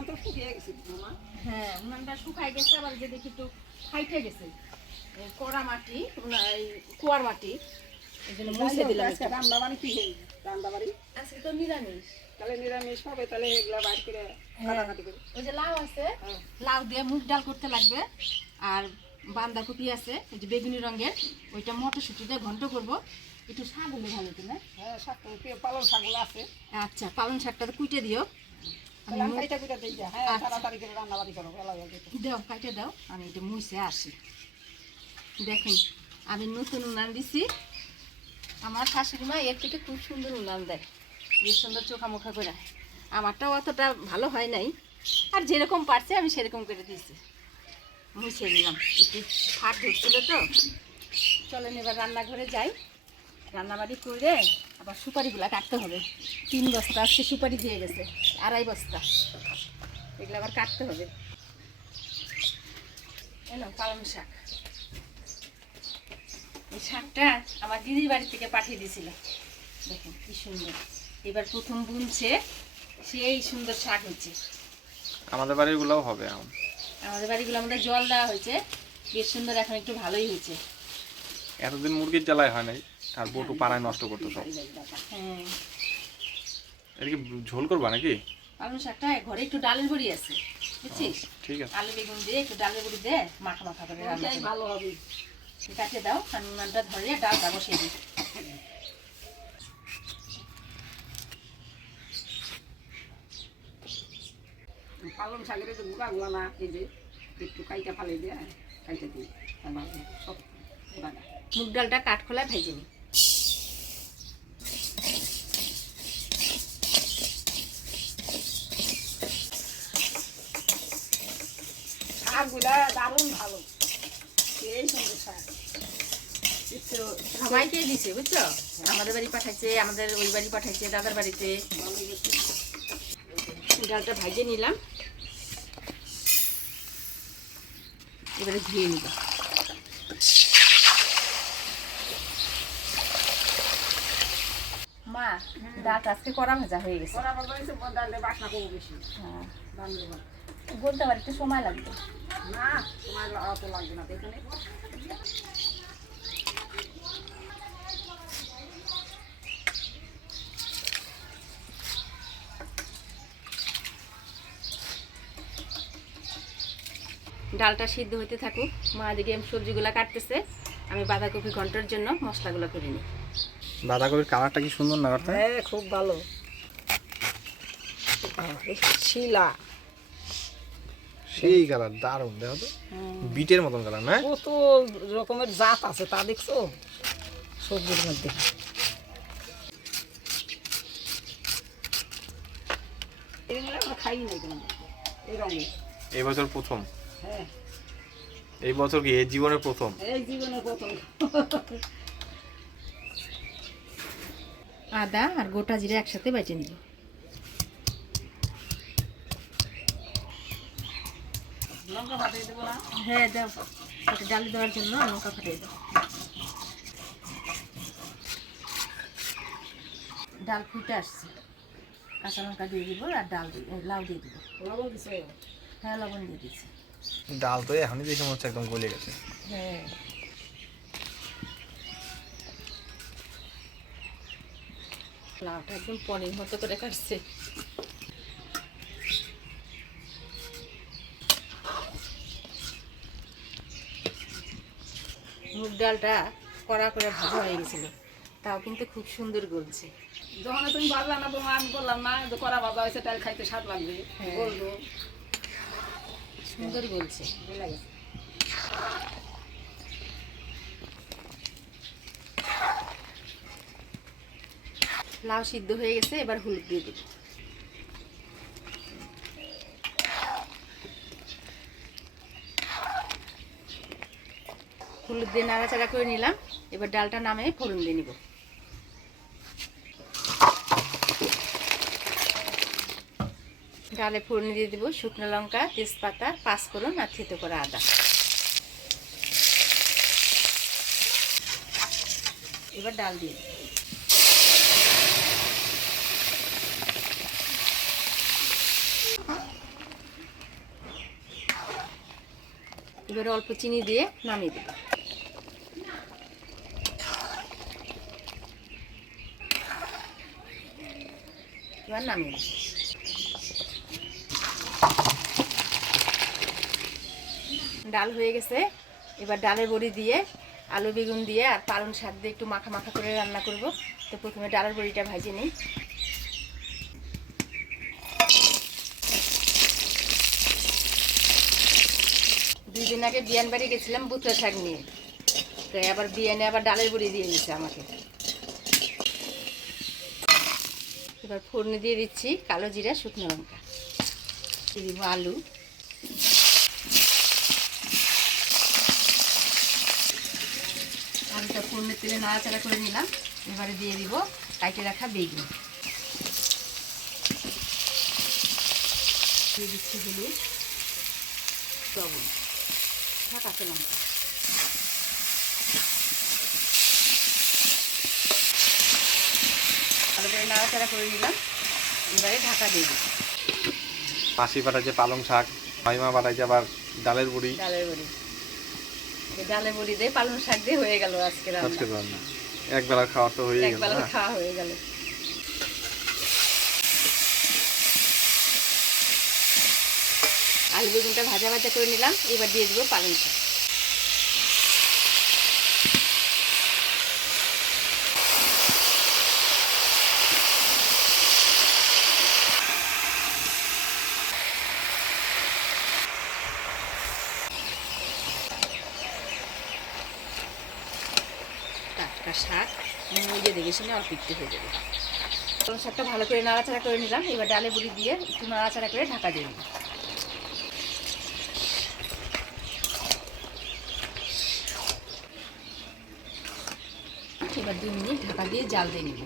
উনান তো শুকিয়ে গেছে মামা। হ্যাঁ উনানটা শুকায় গেছে, আবার যে দেখি একটু ফাইটে গেছে কড়া মাটি, এই কুয়ার মাটি, এই জন্য মুছে দিলাম। আজকে রান্না বাড়ি কি রান্না বাড়ি আজকে তো নিরামিষ। তাহলে নিরামিষ হবে, তাহলে এগুলা বাইর করে কাটাকাটি করে। ওই যে লাউ আছে, লাউ দিয়ে মুগ ডাল করতে লাগবে, আর বাঁধাকপি আছে এই যে বেগুনি রঙের, ওইটা মটরশুঁটি দিয়ে ঘন্ট করবো। একটু শাক হলে ভালো হতো না? হ্যাঁ শাক পালং শাকগুলো আছে। আচ্ছা পালং শাকটা তো কুইটে দিও। আমি কাইটা কুইটা দিই। হ্যাঁ তাড়াতাড়ি করে রান্না বাড়ি করো, বেলা হয়ে যেত। দাও কাইটে দাও, আমি এটা মুছে আসি। দেখেন আমি নতুন উনান দিছি, আমার শাশুড়ি মা এর থেকে খুব সুন্দর উনান দেয়, বেশ সুন্দর চোখা মুখা করে। আমারটাও অতটা ভালো হয় নাই, আর যেরকম পারছে আমি সেরকম করে দিয়েছি। মুছে নিলাম, একটু ফাট ঢুকছিল তো। চলেন এবার রান্নাঘরে যাই, রান্নাবাড়ি করে আবার সুপারিগুলো কাটতে হবে। 3 বস্তা আজকে সুপারি দিয়ে গেছে, 2.5 বস্তা, এগুলো আবার কাটতে হবে। এনো পালং শাক, এই শাকটা আমার দিদির বাড়ি থেকে পাঠিয়ে দিয়েছিল। দেখুন কি সুন্দর, এবার প্রথম বুনছে, সেই সুন্দর শাক হচ্ছে। আমাদের বাড়িগুলোও হবে এখন। আমাদের বাড়িগুলো আমাদের জল দেওয়া হয়েছে, বেশ সুন্দর, এখন একটু ভালোই হয়েছে। এতদিন মুরগির জ্বালায় হয় নাই, আর বটু পাড়ায় নষ্ট করতো সব। হ্যাঁ এটা কি ঝোল করবা নাকি? পালং শাকটা ঘরে একটু ডালের বড়ি আছে, বুঝছিস? ঠিক আছে। আলু বেগুন দিয়ে একটু ডালের বড়ি দিয়ে মাখা মাখা করে রান্না ওটাই ভালো হবে। কাটে দাও, হানুমানটা ধরে ডালটা বসিয়ে দিই। পালং শাকের যে গুঁড়া গুলা না, এই যে একটু কাইটা ফালে দিয়ে কাইটা দিই, সব গুঁড়াটা। মুগ ডালটা কাঠখোলায় ভেজে নিই। শাকগুলা দারুণ ভালো, এই সুন্দর শাক। সবাইকে দিছে বুঝছো, আমাদের বাড়ি পাঠাইছে, আমাদের ওই বাড়ি পাঠাইছে, দাদার বাড়িতে। ডালটা ভাজে নিলাম, এবারে ধুয়ে নিব। মা ডালটা আজকে কড়া ভাজা হয়ে গেছে। কড়া ভাজা হয়েছে, ডালে বাসনা করবো বেশি। হ্যাঁ রান্না বান্না। বলতে পারি একটু সময় লাগবে। না তোমার অত লাগবে না, এখানে ডালটা সিদ্ধ হতে থাকুক, মা এদিকে সবজিগুলো কাটতেছে, আমি বাঁধাকপি ঘন্টার জন্য মশলাগুলো করে নিই। বাঁধাকপির কালারটা কি সুন্দর না? হ্যাঁ খুব ভালো। শিলা সেই কালার দারুণ, দেখো তো বিটের মতন কালার না? কত রকমের জাত আছে তা দেখছো সবজির মধ্যে। এগুলো আমরা খাই নাই কোনো, এই রঙের। এই বছর প্রথম। হ্যাঁ এই বছর কি এই জীবনের প্রথম? এই জীবনের প্রথম। আদা আর গোটা জিরে একসাথে বেটে নিব। লঙ্কা ফাটিয়ে দেবো না? হ্যাঁ দাও, এটা ডালে দেওয়ার জন্য লঙ্কা ফাটিয়ে দাও। ডাল ফুটে আসছে, কাঁচা লঙ্কা দিয়ে দিব, আর ডাল লাউ দিয়ে দিব। লবণ দিছো? হ্যাঁ লবণ দিয়ে দিচ্ছি। ডাল তো এখনই দেখে মনে হচ্ছে একদম গলে গেছে। হ্যাঁ লাউটা একদম পনির মতো করে কাটছে। মুগ ডালটা কড়া করে ভাজা হয়ে গেছিল, তাও কিন্তু খুব সুন্দর গলছে। যখন তুমি ভাবলা না তোমার, আমি বললাম না যে কড়া ভাজা হয়েছে, তাই খাইতে স্বাদ লাগবে। বলবো সুন্দর গলছে। লাউ সিদ্ধ হয়ে গেছে, এবার হলুদ দিয়ে দেব। হলুদ দিয়ে নাড়াচাড়া করে নিলাম, এবার ডালটা নামে ফোড়ন দিয়ে নিব। ডালে ফোড়ন দিয়ে দিব শুকনো লঙ্কা, তেজপাতা, পাঁচফোড়ন আর থেতো করা আদা। এবার ডাল দিয়ে দিই। এবার অল্প চিনি দিয়ে নামিয়ে দেব। এবার নামিয়ে দেব। ডাল হয়ে গেছে, এবার ডালের বড়ি দিয়ে আলু বেগুন দিয়ে আর পালং শাক দিয়ে একটু মাখা মাখা করে রান্না করব। তো প্রথমে ডালের বড়িটা ভাজে নিই। দুই দিন আগে বিয়ান বাড়ি গেছিলাম বুতরা শাক নিয়ে, তো আবার বিয়ানে আবার ডালের বড়ি দিয়ে দিচ্ছে আমাকে। এবার ফোড়নে দিয়ে দিচ্ছি কালো জিরা শুকনো লঙ্কা, দিয়ে দিব আলু, আলুটা ফোড়নের তেলে নাড়াচাড়া করে নিলাম। এবারে দিয়ে দিব কাইটে রাখা বেগুন, দিয়ে দিচ্ছি হলুদ, লবণ, কাঁচা লঙ্কা। আলুটা নাড়াচাড়া করে নিলাম, এবারে ঢাকা দিয়ে দিচ্ছি। মাসি পাঠাইছে পালং শাক, মাইমা পাঠাইছে আবার ডালের বড়ি। ডালের বড়ি, ডালের বড়ি দিয়ে পালং শাক দিয়ে হয়ে গেল আজকে রান্না। এক বেলা খাওয়া তো হয়ে গেল, একবেলা খাওয়া হয়ে গেল। আলু বেগুনটা ভাজা ভাজা করে নিলাম, এবার দিয়ে দেবো পালং শাক। টাটকা শাক মুজে দেখে শুনে অল্প একটু হয়ে যাবে। পালং শাকটা ভালো করে নাড়াচাড়া করে নিলাম, এবার ডালে বড়ি দিয়ে একটু নাড়াচাড়া করে ঢাকা দিয়ে নিলাম। এবার 2 মিনিট ঢাকা দিয়ে জাল দিয়ে নিব।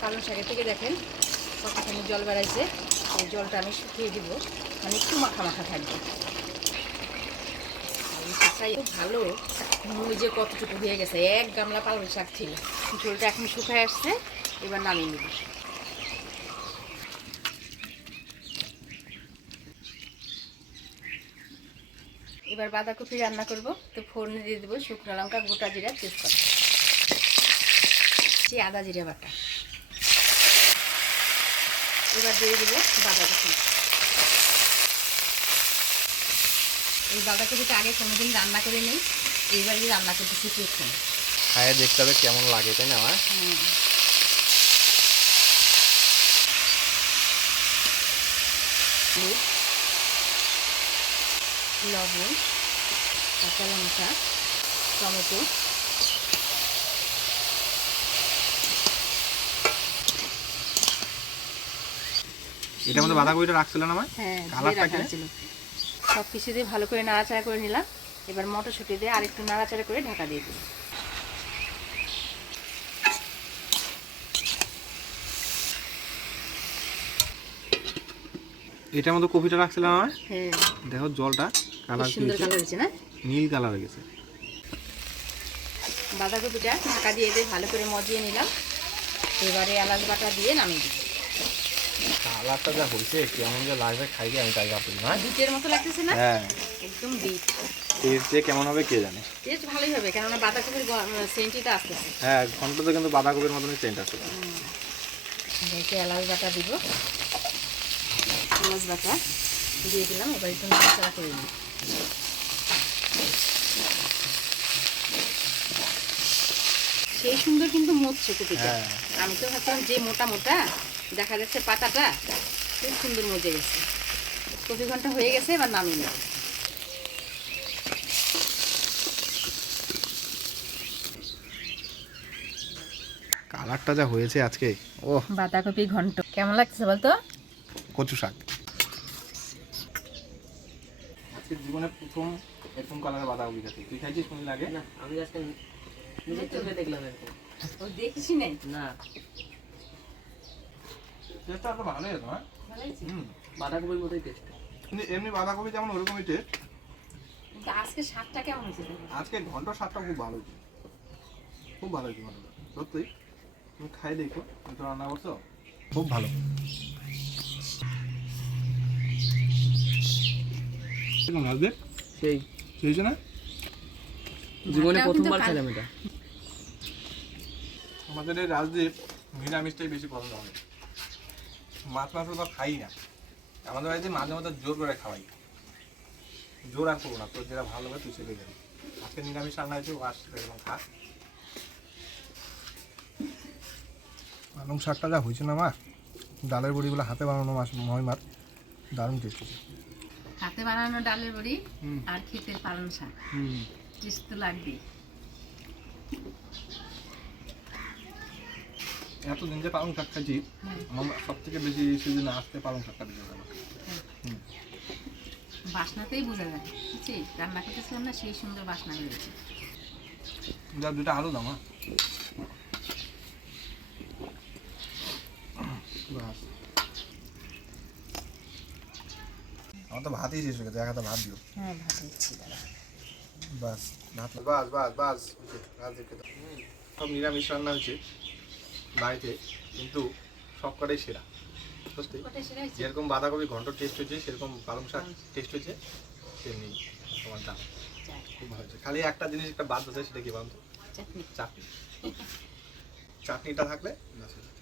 পালং শাকের থেকে দেখেন কতখানি জল বেড়াইছে, এই জলটা আমি শুকিয়ে দিব, মানে একটু মাখা মাখা থাকবে। পালং শাকটাই খুব ভালো, যে কতটুকু হয়ে গেছে, 1 গামলা পালং শাক ছিল। ঝোলটা এখন শুকায় আসছে, এবার নামিয়ে নেব। এবার বাঁধাকপি রান্না করব, তো ফোড়নে দিয়ে দেবো শুকনো লঙ্কা, গোটা জিরা, তেজপাতা, আদা জিরা বাটা। এবার দিয়ে দেবো বাঁধাকপি। এই বাঁধাকপিটা আগে কোনোদিন রান্না করে নিই, এইবারই রান্না করতে শিখেছি। খায় দেখতে হবে কেমন লাগে, তাই না? লবণ, কাঁচা লঙ্কা, টমেটো, এটা মধ্যে বাঁধাকপিটা রাখছিল না? হ্যাঁ, কালারটা কি ছিল। সব কিছু দিয়ে ভালো করে নাড়াচাড়া করে নিলাম। এবার মটরশুঁটি দিয়ে আরেকটু নাড়াচাড়া করে ঢাকা দিয়ে দিই। এটার মধ্যে কপিটা রাখছিল না? হ্যাঁ, দেখো জলটা কালার সুন্দর কালার হয়েছে না? নীল কালার হয়ে গেছে। বাঁধাকপিটা ঢাকা দিয়ে দিয়ে ভালো করে মজিয়ে নিলাম। এবারে এলাচ বাটা দিয়ে নামিয়ে দিই। কালারটা যা হয়েছে কেমন যে লাগবে খাইতে, আমি তাই ভাবছি না। বিটের মতো লাগতেছে না? হ্যাঁ, একদম বিট। টেস্ট যে কেমন হবে কে জানে। টেস্ট ভালোই হবে, কেননা বাঁধাকপির সেন্টিটা আসতেছে। হ্যাঁ, ঘন্টাতে কিন্তু বাঁধাকপির মতনই সেন্ট আছে। একটু এলাচ বাটা দিব, এলাচ বাটা দিয়ে দিলাম। এবার একটু নাড়াচাড়া করে নিই। সেই সুন্দর কিন্তু মরছে কপিটা। আমি তো ভাবছিলাম যে মোটা মোটা, দেখা যাচ্ছে পাতাটা খুব সুন্দর মজে গেছে। কপি ঘন্টা হয়ে গেছে, এবার নামিয়ে নিই। কালারটা যা হয়েছে আজকে, ও বাঁধাকপি ঘন্ট কেমন লাগছে বলতো? কচু শাক। আজকে জীবনে প্রথম এরকম কালারের বাঁধাকপি খাচ্ছি। তুই খাইছিস কোন লাগে? না, আমি আজকে নিজের চোখে দেখলাম এরকম। ও দেখিসই নাই না, টেস্টটা তো ভালোই হতো। বাঁধাকপির মতোই টেস্ট। কিন্তু এমনি বাঁধাকপি যেমন ওরকমই টেস্ট। কিন্তু আজকে স্বাদটা কেমন হয়েছে? আজকে ঘন্ট স্বাদটা খুব ভালো হয়েছে, খুব ভালো হয়েছে ঘন্টটা সত্যি। তুমি খাই দেখো, তুমি তো রান্না করছো, খুব ভালো। এরকম রাজদীপ সেই হয়েছে না? জীবনে ভাতটাও কিন্তু প্রথমবার ভালো। খেলাম এটা। আমাদের এই রাজদীপ নিরামিষটাই বেশি পছন্দ করে, মাছ মাংস তো খাই না। আমাদের বাড়িতে মাঝে মধ্যে জোর করে খাওয়াই, জোর আর করবো না, তোর যেটা ভালো লাগে তুই সেটাই যাবি। আজকে নিরামিষ রান্না হয়েছে, ও আসছে এরকম খা। পালং শাকটা যা হয়েছে না মা, ডালের বড়িগুলো হাতে বানানো মাছ মহিমার দারুণ টেস্ট হয়েছে। হাতে বানানো ডালের বড়ি হুম। আর ক্ষেতের পালং শাক টেস্ট তো লাগবে। এতদিন যে পালং শাক খাইছি, আমার সব থেকে বেশি সিজনে আসতে পালং শাকটা বেশি ভালো লাগে। বাসনাতেই বোঝা যায়, বুঝছি রান্না করতেছিলাম না, সেই সুন্দর বাসনা বেরোচ্ছে। যা দুটা আলু দাও মা। বাস, আমার তো ভাতই শেষ হয়ে গেছে, এক হাতে ভাত দিও। হ্যাঁ ভাত দিচ্ছি দাদা। বাস ভাত, বাস বাস বাস রাজদীপকে দাও। সব নিরামিষ রান্না হয়েছে বাড়িতে, কিন্তু সব কটাই সেরা। সত্যি কটা সেরা হয়েছে? যেরকম বাঁধাকপি ঘন্ট টেস্ট হয়েছে, সেরকম পালং শাক টেস্ট হয়েছে, তেমনি তোমার দাম খুব ভালো হয়েছে। খালি একটা জিনিস একটা বাদ আছে, সেটা কি বলতো? চাটনি। চাটনি। চাটনিটা থাকলে ব্যাস হয়ে যায়।